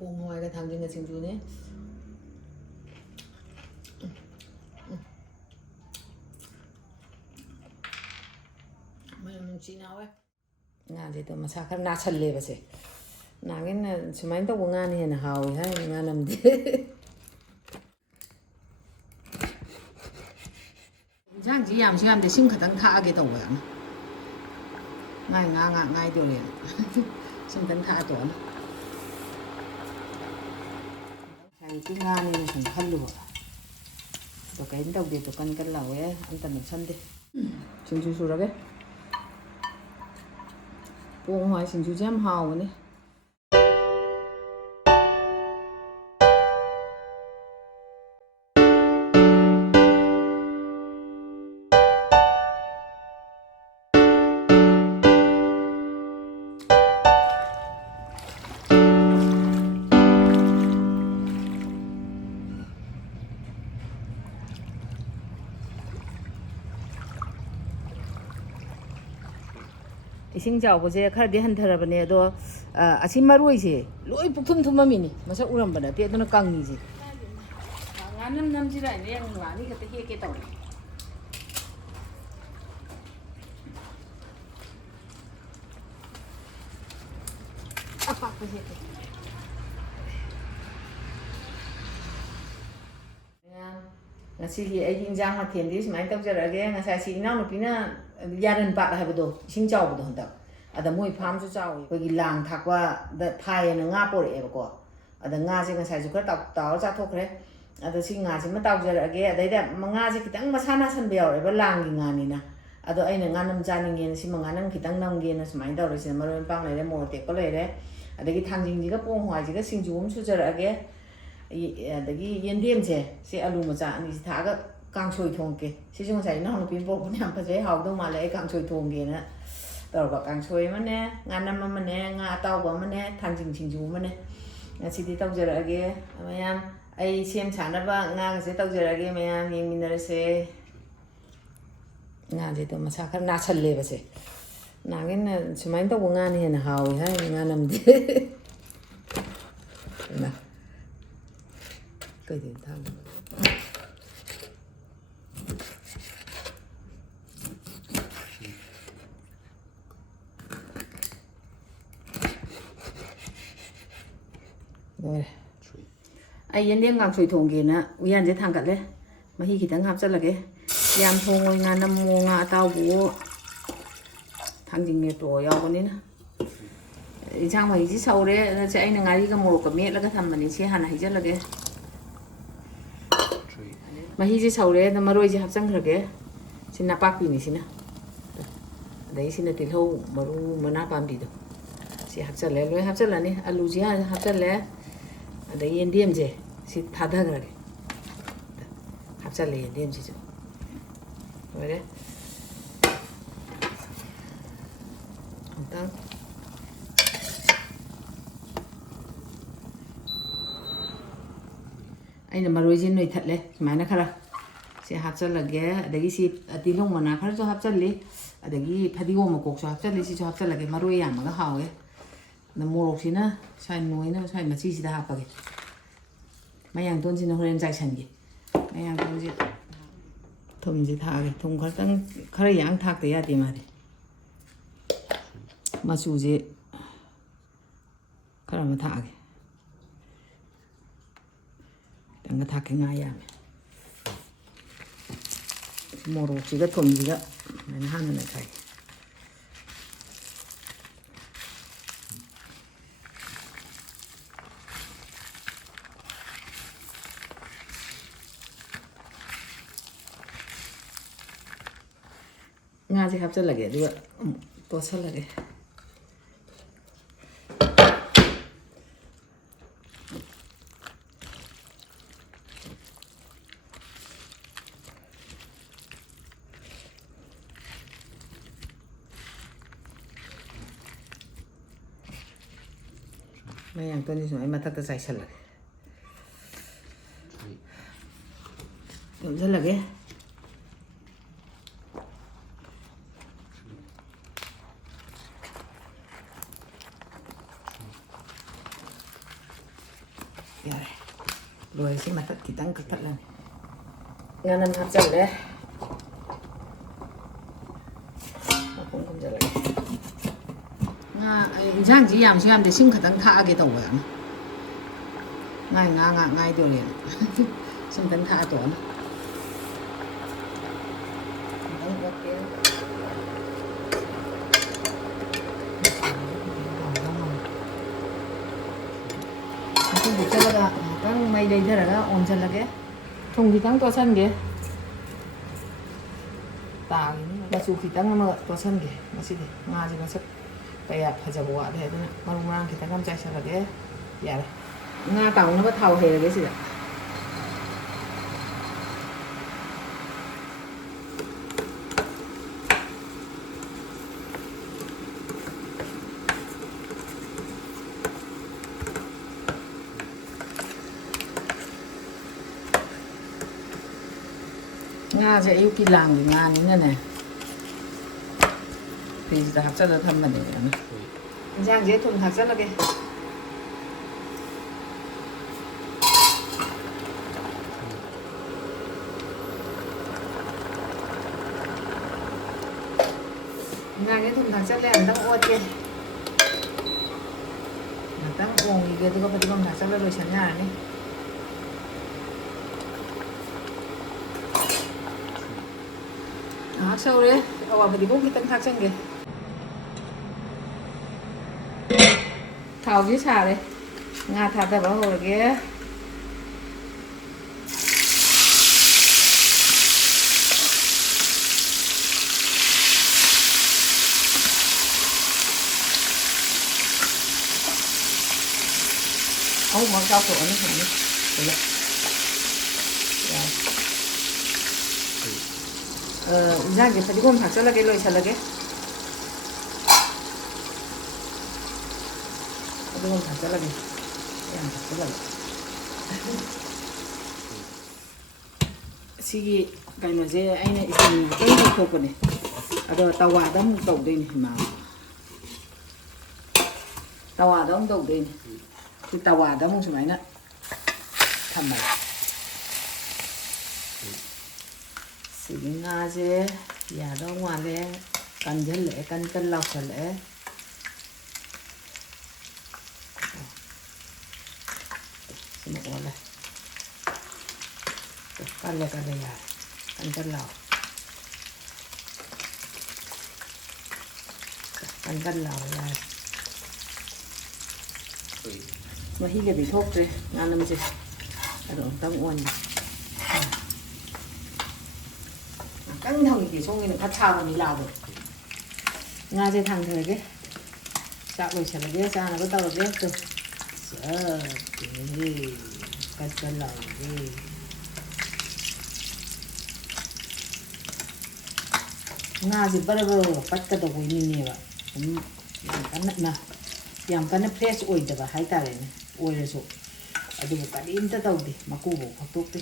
ꯄꯣꯡ ꯍꯋꯥꯏꯒ ꯊꯥꯡꯖꯤꯡꯒ ꯁꯤꯡꯖꯨꯅꯦ. ꯃꯅꯝ ꯅꯨꯡꯁꯤꯅ ꯍꯥꯎꯋꯦ. ꯉꯥꯁꯦꯗꯣ ꯃꯁꯥ ꯈꯔ ꯅꯥꯁꯜꯂꯦꯕꯁꯦ. ꯅꯥꯒꯦꯅ ꯁꯨꯃꯥꯏꯅ ꯇꯧꯕ ꯉꯥꯅ ꯍꯦꯟꯅ ꯍꯥꯎꯋꯦ ꯍꯥꯏꯔꯤꯅꯤ ꯉꯥꯅꯝꯗꯤ. ꯏꯟꯁꯥꯡꯁꯤ ꯌꯥꯝꯁꯨ ꯌꯥꯝꯗꯦ, ꯏꯁꯤꯡ ꯈꯛꯇꯪ ꯊꯥꯛꯑꯒꯦ ꯇꯧꯕ ꯑꯃ. ꯉꯥꯏ ꯉꯥꯏꯗꯧꯔꯦꯅ. ꯏꯁꯤꯡ ꯈꯛꯇꯪ ꯊꯥꯛꯑ ꯇꯣꯛꯑꯅꯤ. ꯉꯁꯥꯏꯒꯤ ꯉꯥꯅꯦꯅ ꯁꯨꯝ ꯈꯜꯂꯨꯕ. ꯑꯗꯣ ꯀꯔꯤꯝ ꯇꯧꯗꯦ, ꯀꯟ ꯂꯥꯎꯋꯦ, ꯑꯝꯇ ꯅꯞꯁꯟꯗꯦ. ꯁꯤꯡꯖꯨ ꯁꯨꯔꯒꯦ. ꯄꯣꯡ ꯍꯋꯥꯏ ꯁꯤꯡꯖꯨꯁꯦ ꯌꯥꯝ ꯍꯥꯎꯕꯅꯦ. ꯏꯁꯤꯡ ꯆꯥꯎꯕꯁꯦ ꯈꯔꯗꯤ ꯍꯟꯊꯔꯕꯅꯦ, ꯑꯗꯣ ꯑꯁꯤ ꯃꯔꯣꯏꯁꯦ ꯂꯣꯏ ꯄꯨꯛꯊꯨꯝ ꯊꯨꯝꯃꯝꯃꯤꯅꯤ, ꯃꯁꯛ ꯎꯔꯝꯕ ꯅꯠꯇꯦ, ꯑꯗꯨꯅ ꯀꯪꯉꯤꯁꯦ. ꯉꯥꯅꯝ ꯅꯝꯁꯤꯔꯥꯅꯦ, ꯉꯥꯅꯤ ꯈꯛꯇ ꯍꯦꯛꯀꯦ ꯇꯧꯔꯦ. ꯑꯄꯥꯛꯄ ꯍꯦꯛꯀꯦ. ꯉꯁꯤꯒꯤ ꯑꯩꯒꯤ ꯏꯟꯖꯥꯡ ꯃꯊꯦꯜꯗꯤ ꯁꯨꯃꯥꯏꯅ ꯇꯧꯖꯔꯛꯑꯒꯦ. ꯉꯁꯥꯏꯁꯤ ꯏꯅꯥꯎꯅꯨꯄꯤꯅ ꯌꯥꯔꯟ ꯄꯥꯠ ꯍꯥꯏꯕꯗꯣ, ꯏꯁꯤꯡ ꯆꯥꯎꯕꯗꯣ ꯍꯟꯗꯛ. ꯑꯗ ꯃꯣꯏ ꯐꯥꯔꯝꯁꯨ ꯆꯥꯎꯋꯤ. ꯑꯩꯈꯣꯏꯒꯤ ꯂꯥꯡ ꯊꯥꯛꯄꯗ ꯐꯥꯏꯌꯦꯅ ꯉꯥ ꯄꯣꯔꯛꯑꯦꯕꯀꯣ. ꯑꯗ ꯉꯥꯁꯦ ꯉꯁꯥꯏꯁꯨ ꯈꯔ ꯇꯥꯎꯔ ꯆꯥꯊꯣꯛꯈ꯭ꯔꯦ. ꯑꯗꯣ ꯁꯤ ꯉꯥꯁꯤꯃ ꯇꯥꯎꯖꯔꯛꯑꯒꯦ. ꯑꯗꯩꯗ ꯉꯥꯁꯦ ꯈꯤꯇꯪ ꯃꯁꯥ ꯅꯥꯁꯟꯕ ꯌꯥꯎꯔꯛꯑꯦꯕ, ꯂꯥꯡꯒꯤ ꯉꯥꯅꯤꯅ. ꯑꯗꯣ ꯑꯩꯅ ꯉꯥꯅꯝ ꯆꯥꯅꯤꯡꯉꯦꯅ ꯁꯤꯃ ꯉꯥꯅꯝ ꯈꯤꯇꯪ ꯅꯝꯒꯦꯅ ꯁꯨꯃꯥꯏꯅ ꯇꯧꯔꯦ. ꯁꯤꯗ ꯃꯔꯣꯏ ꯃꯄꯥꯡ ꯂꯩꯔꯦ, ꯃꯣꯔꯣꯛ ꯑꯇꯦꯛꯄ ꯂꯩꯔꯦ, ꯑꯗꯒꯤ ꯊꯥꯡꯖꯤꯡꯁꯤꯒ ꯄꯣꯡ ꯍꯋꯥꯏꯁꯤꯒ ꯁꯤꯡꯖꯨ ꯑꯃ ꯁꯨꯖꯔꯛꯑꯒꯦ. ꯑꯗꯒꯤ ꯌꯦꯟꯗꯦꯝꯁꯦ, ꯁꯤ ꯑꯂꯨ ꯃꯆꯥ ꯑꯅꯤꯁꯤ ꯊꯥꯛꯑꯒ ꯀꯥꯡꯁꯣꯏ ꯊꯣꯡꯒꯦ. ꯁꯤꯁꯨ ꯉꯁꯥꯏ ꯏꯅꯥꯎꯅꯨꯄꯤꯅ ꯄꯣꯔꯛꯄꯅꯦ, ꯌꯥꯝ ꯐꯖꯩ, ꯍꯥꯎꯗꯧ ꯃꯥꯜꯂꯦ. ꯑꯩ ꯀꯥꯡꯁꯣꯏ ꯊꯣꯡꯒꯦꯅ ꯇꯧꯔꯕ. ꯀꯥꯡꯁꯣꯏ ꯑꯃꯅꯦ, ꯉꯥꯅꯝ ꯑꯃꯅꯦ, ꯉꯥ ꯑꯇꯥꯎꯕ ꯑꯃꯅꯦ, ꯊꯥꯡꯖꯤꯡ ꯁꯤꯡꯖꯨ ꯑꯃꯅꯦ. ꯉꯁꯤꯗꯤ ꯇꯧꯖꯔꯛꯑꯒꯦ ꯃꯌꯥꯝ. ꯑꯩ ꯁꯦꯝ ꯁꯥꯅꯕ ꯉꯥꯒꯁꯦ ꯇꯧꯖꯔꯛꯑꯒꯦ, ꯃꯌꯥꯝ ꯌꯦꯡꯃꯤꯟꯅꯔꯁꯦ. ꯉꯥꯁꯦꯗꯣ ꯃꯁꯥ ꯈꯔ ꯅꯥꯁꯜꯂꯦꯕꯁꯦ. ꯅꯥꯒꯦꯅ ꯁꯨꯃꯥꯏꯅ ꯇꯧꯕ ꯉꯥꯅ ꯍꯦꯟꯅ ꯍꯥꯎꯋꯦ ꯍꯥꯏꯔꯤꯅꯤ ꯉꯥꯅꯝꯗꯤ. ꯀꯩꯗꯧ ꯊꯥꯡꯕ? ꯂꯣꯏꯔꯦ. ꯑꯩ ꯌꯦꯟꯗꯦꯝ ꯀꯥꯡꯁꯣꯏ ꯊꯣꯡꯒꯦꯅ ꯎꯌꯥꯟꯁꯦ ꯊꯥꯡꯒꯠꯂꯦ. ꯃꯍꯤ ꯈꯤꯇꯪ ꯍꯥꯞꯆꯜꯂꯒꯦ. ꯌꯥꯝ ꯊꯣꯡꯉꯣꯏ, ꯉꯥꯅꯝꯋꯣ ꯉꯥ ꯑꯇꯥꯎꯕꯋꯣ ꯊꯥꯡꯖꯤꯡ ꯃꯦꯠꯄꯋꯣ ꯌꯥꯎꯕꯅꯤꯅ. ꯏꯟꯁꯥꯡ ꯃꯍꯤꯁꯤ ꯁꯧꯔꯦ. ꯑꯩꯅ ꯉꯥꯔꯤꯒ ꯃꯣꯔꯣꯛꯀ ꯃꯦꯠꯂꯒ ꯊꯝꯕꯅꯤ. ꯁꯤ ꯍꯥꯟꯅ ꯍꯩꯖꯤꯜꯂꯒꯦ. ꯃꯍꯤꯁꯤ ꯁꯧꯔꯦ. ꯑꯗ ꯃꯔꯣꯏꯁꯦ ꯍꯥꯞꯆꯟꯈ꯭ꯔꯒꯦ. ꯁꯤ ꯅꯄꯥꯛꯄꯤꯅꯤ ꯁꯤꯅ. ꯑꯗꯒꯤ ꯁꯤꯅ ꯇꯤꯜꯍꯧ ꯃꯔꯨ ꯃꯅꯥ ꯄꯥꯝꯕꯤꯗꯣ. ꯁꯤ ꯍꯥꯞꯆꯜꯂꯦ. ꯂꯣꯏ ꯍꯥꯞꯆꯜꯂꯅꯤ. ꯑꯂꯨꯁꯤ ꯍꯥꯟꯅ ꯍꯥꯞꯆꯜꯂꯦ. ꯑꯗꯒꯤ ꯌꯦꯟꯗꯦꯝꯁꯦ ꯁꯤ ꯊꯥꯗꯈ꯭ꯔꯒꯦ. ꯍꯥꯞꯆꯜꯂꯦ ꯌꯦꯟꯗꯦꯝꯁꯤꯁꯨ. ꯂꯣꯏꯔꯦ. ꯑꯃꯨꯛꯇꯪ ꯑꯩꯅ ꯃꯔꯣꯏꯁꯦ ꯅꯣꯏꯊꯠꯂꯦ ꯁꯨꯃꯥꯏꯅ ꯈꯔ. ꯁꯤ ꯍꯥꯞꯆꯜꯂꯒꯦ. ꯑꯗꯒꯤ ꯁꯤ ꯇꯤꯜꯍꯧ ꯃꯅꯥ ꯈꯔꯁꯨ ꯍꯥꯞꯆꯜꯂꯤ. ꯑꯗꯒꯤ ꯐꯗꯤꯒꯣꯝ ꯃꯀꯣꯛꯁꯨ ꯍꯥꯞꯆꯜꯂꯤ. ꯁꯤꯁꯨ ꯍꯥꯞꯆꯜꯂꯒꯦ. ꯃꯔꯣꯏ ꯌꯥꯝꯃꯒ ꯍꯥꯎꯋꯦ. ꯑꯗ ꯃꯣꯔꯣꯛꯁꯤꯅ ꯁ꯭ꯋꯥꯏ ꯅꯣꯏꯅ ꯁ꯭ꯋꯥꯏ ꯃꯆꯤꯁꯤꯗ ꯍꯥꯞꯄꯒꯦ. ꯃꯌꯥꯡꯇꯣꯟꯁꯤꯅ ꯍꯣꯔꯦꯟ ꯆꯥꯏꯁꯟꯒꯦ. ꯃꯌꯥꯡꯇꯣꯟꯁꯤ ꯊꯨꯝꯁꯤ ꯊꯥꯛꯑꯒꯦ. ꯊꯨꯝ ꯈꯔꯇꯪ, ꯈꯔ ꯌꯥꯡ ꯊꯥꯛꯇ ꯌꯥꯗꯦ ꯃꯥꯗꯤ. ꯃꯆꯨꯁꯤ ꯈꯔ ꯑꯃ ꯊꯥꯛꯑꯒꯦ. ꯈꯤꯇꯪꯒ ꯊꯥꯛꯀꯦ, ꯉꯥ ꯌꯥꯝꯃꯦ. ꯃꯣꯔꯣꯛꯁꯤꯒ ꯊꯨꯝꯁꯤꯒ ꯑꯗꯨꯃꯥꯏꯅ ꯍꯥꯟꯅ ꯅꯩꯈꯥꯏꯒꯦ. ꯉꯥꯁꯦ ꯍꯥꯞꯆꯜꯂꯒꯦ, ꯑꯗꯨꯒ ꯑꯃꯨꯛ ꯇꯣꯠꯁꯜꯂꯒꯦ. ꯃꯌꯥꯡꯇꯣꯟꯁꯤ ꯁꯨꯃꯥꯏꯅ ꯃꯊꯛꯇ ꯆꯥꯏꯁꯜꯂꯒꯦ. ꯌꯣꯝꯁꯜꯂꯒꯦ. ꯌꯥꯔꯦ ꯂꯣꯏꯔꯦ ꯁꯤ ꯃꯊꯛ ꯈꯤꯇꯪ ꯀꯛꯊꯠꯂꯅꯤ ꯉꯥꯅꯝ ꯍꯥꯞꯆꯜꯂꯦ ꯃꯈꯨꯝ ꯈꯨꯝꯖꯜꯂꯒꯦ ꯉꯥ ꯏꯟꯁꯥꯡꯁꯤ ꯌꯥꯝꯁꯨ ꯌꯥꯝꯗꯦ ꯏꯁꯤꯡ ꯈꯛꯇꯪ ꯊꯥꯛꯑꯒꯦ ꯇꯧꯕ ꯉꯥꯏ ꯉꯥꯏꯗꯣꯔꯦꯅ ꯏꯁꯤꯡ ꯈꯛꯇꯪ ꯊꯥꯛꯑ ꯇꯣꯛꯑꯅꯤ ꯃꯈꯨꯝ ꯀꯨꯞꯁꯜꯂꯒ ꯉꯥꯏꯍꯥꯛꯇꯪ ꯃꯩ ꯂꯩꯊꯔꯒ ꯑꯣꯟꯁꯤꯜꯂꯒꯦ ꯊꯨꯝ ꯈꯤꯇꯪ ꯇꯣꯠꯁꯟꯒꯦ ꯇꯥꯒꯤꯅꯤ ꯃꯆꯨ ꯈꯤꯇꯪ ꯑꯃ ꯇꯣꯠꯁꯟꯒꯦ ꯉꯁꯤꯗꯤ ꯉꯥꯁꯦ ꯃꯁꯛ kaya ꯐꯖꯕ ꯋꯥꯠꯂꯦ ꯑꯗꯨꯅ ꯃꯔꯨ ꯃꯔꯥꯡ ꯈꯤꯇꯪ ꯑꯃ ꯆꯥꯏꯁꯜꯂꯒꯦ ꯌꯥꯔꯦ ꯉꯥ ꯇꯥꯎꯅꯕ ꯊꯥꯎ ꯍꯩꯔꯒꯦ ꯁꯤꯗ ꯉꯥꯁꯦ ꯑꯌꯨꯛꯀꯤ ꯂꯥꯡꯒꯤ ꯉꯥꯅꯤꯅꯅꯦ ꯐ꯭ꯔꯤꯖꯇ ꯍꯥꯞꯆꯜꯂꯒ ꯊꯝꯕꯅꯦꯕ ꯏꯟꯁꯥꯡꯁꯦ ꯊꯨꯝ ꯊꯥꯛꯆꯜꯂꯒꯦ ꯏꯟꯁꯥꯡꯁꯦ ꯊꯨꯝ ꯊꯥꯛꯆꯜꯂꯦ ꯑꯃꯨꯛꯇꯪ ꯑꯣꯠꯀꯦ ꯉꯥꯛꯇꯪ ꯑꯣꯡꯈꯤꯒꯦ ꯑꯗꯨꯒ ꯐꯗꯤꯒꯣꯝ ꯊꯥꯛꯆꯜꯂ ꯂꯣꯏꯁꯟ ꯌꯥꯔꯅꯤ ꯉꯥꯏꯍꯥꯛ ꯁꯧꯔꯦ ꯑꯋꯥ ꯐꯗꯤꯒꯣꯝ ꯈꯤꯇꯪ ꯊꯥꯛꯆꯟꯒꯦ ꯊꯥꯎꯁꯤ ꯁꯥꯔꯦ ꯉꯥ ꯊꯥꯗꯕ ꯍꯧꯔꯒꯦ ꯑꯍꯨꯝꯃꯛ ꯆꯥꯎꯊꯣꯛꯑꯅꯤ ꯁꯨꯃꯥꯏꯅ ꯄꯨꯂꯞ ꯏꯟꯁꯥꯡꯁꯦ ꯐꯗꯤꯒꯣꯝ ꯊꯥꯛꯆꯜꯂꯒꯦ ꯂꯣꯏꯁꯜꯂꯒꯦ फदिगोम थाचलगे याम थाचलगे सिगी कइनोजे आइना इसिन नाके थोकने अदो तवादा मु तौदेनि मा तवादा मु तौदेनि सि तवादा मु सुमाइना थम्मा सिगी नाजे यादो वाले कंजले कन लाउसले Oleh kale ya kan lau ya mahi le bi thok tre nanam je ado tam on căng thòng thì xong rồi cắt chào mình làm được nga trên thằng thời cái chạo rồi chả là biết ra là bắt đầu là biết rồi cắt chân lòng đi nga gì bắt đầu bắt cái đầu mình nè bạn cái này nè yang cái này fresh oi được hai ta này oi rồi số aduh tadi ini tahu deh maku waktu itu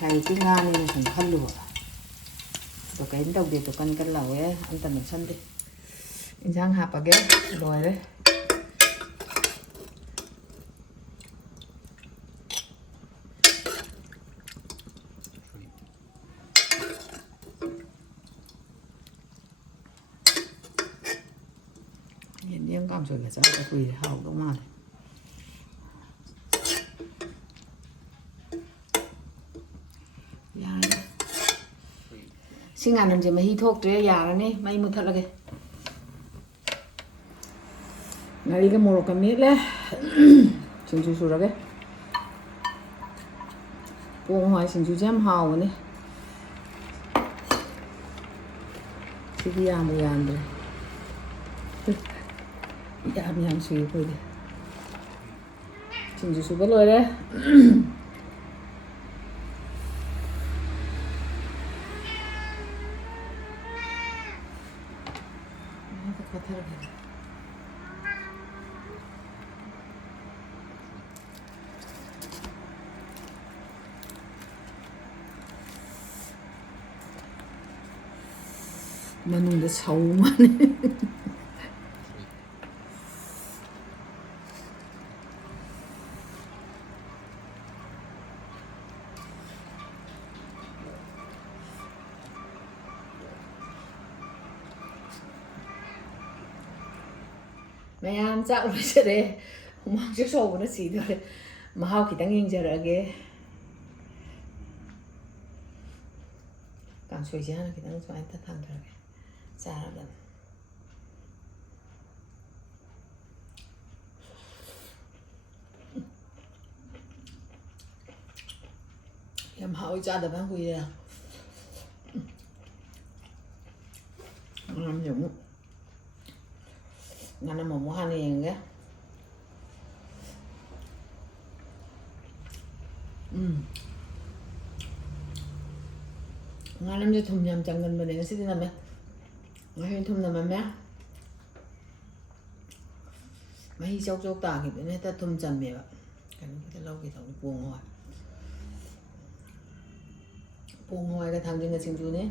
saya itu nga nih kan halu to cái đầu tiên to kan kan lau ya anta mình san đi insang hapage rồi đấy hiện nhiên cảm rồi là sao cái quỳ hậu đâu mà xin ngàn làm gì mà hi thuốc thế già rồi nè mày mua thật là cái này cái mồi cầm miết đấy xin chú rồi cái cô hỏi xin chú chém hào nè thì đi ăn rồi ăn rồi ăn suy thôi đi xin chú bắt rồi đấy 만원데 사오만에 ꯃꯌꯥꯝ ꯆꯥꯛ ꯂꯣꯏꯖꯔꯦ ꯍꯨꯃꯥꯡꯁꯨ ꯁꯧꯕꯅ ꯁꯤꯗꯣꯔꯦ ꯃꯍꯥꯎ ꯈꯤꯇꯪ ꯌꯦꯡꯖꯔꯛꯑꯒꯦ ꯀꯥꯡꯁꯣꯏꯁꯦ ꯍꯥꯟꯅ ꯈꯤꯇꯪ ꯁꯨꯃꯥꯏꯅ ꯊꯥꯡꯊꯔꯒꯦ ꯆꯥꯔꯒ ꯌꯥꯝ ꯍꯥꯎꯏ ꯆꯥꯗꯕ ꯌꯥꯝ ꯀꯨꯏꯔꯦ ꯉꯥꯅꯝꯁꯦ ꯑꯃꯨꯛ ꯉꯥꯅꯝ ꯑꯃꯨꯛ ꯍꯥꯟꯅ ꯌꯦꯡꯉꯒꯦ ꯉꯥꯅꯝꯁꯦ ꯊꯨꯝ ꯌꯥꯝ ꯆꯪꯒꯟꯕꯅꯦ ꯉꯁꯤꯗꯤ ꯅꯝꯃꯦ ꯉꯁꯤꯗꯤ ꯊꯨꯝ ꯅꯝꯃꯝꯃꯦ ꯃꯍꯤ ꯆꯧ ꯆꯧ ꯇꯥꯈꯤꯕꯗꯨꯅ ꯍꯦꯛꯇ ꯊꯨꯝ ꯆꯝꯃꯦꯕ ꯀꯩꯅꯣ ꯈꯤꯇ ꯂꯧꯒꯦ ꯇꯧꯕ ꯄꯣꯡ ꯍꯋꯥꯏꯒ ꯊꯥꯡꯖꯤꯡꯒ ꯁꯤꯡꯖꯨꯅꯦ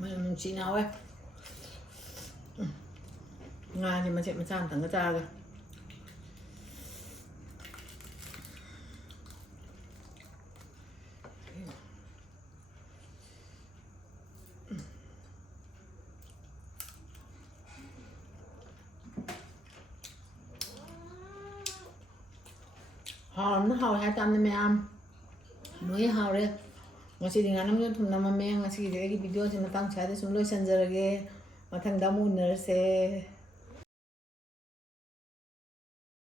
ꯃꯅꯝ ꯅꯨꯡꯁꯤꯅ ꯍꯥꯎꯋꯦ ꯉꯥꯁꯦ ꯃꯆꯦꯠ ꯃꯆꯥ ꯑꯃꯇꯪꯒ ꯆꯥꯔꯒ ꯍꯥꯎꯔꯝꯅ ꯍꯥꯎꯔꯦ ꯍꯥꯏꯇꯥꯝꯅꯦ ꯃꯌꯥꯝ ꯂꯣꯏ ꯍꯥꯎꯔꯦ ꯉꯁꯤꯗꯤ ꯉꯥꯅꯝꯁꯦ ꯊꯨꯝ ꯅꯝꯃꯝꯃꯦ ꯉꯁꯤꯒꯤꯗꯤ ꯑꯩꯒꯤ ꯚꯤꯗꯤꯑꯣꯁꯦ ꯃꯇꯥꯡ ꯁ꯭ꯋꯥꯏꯗ ꯁꯨꯝ ꯂꯣꯏꯁꯤꯟꯖꯔꯒꯦ ꯃꯊꯪꯗ ꯑꯃꯨꯛ ꯎꯅꯔꯁꯦ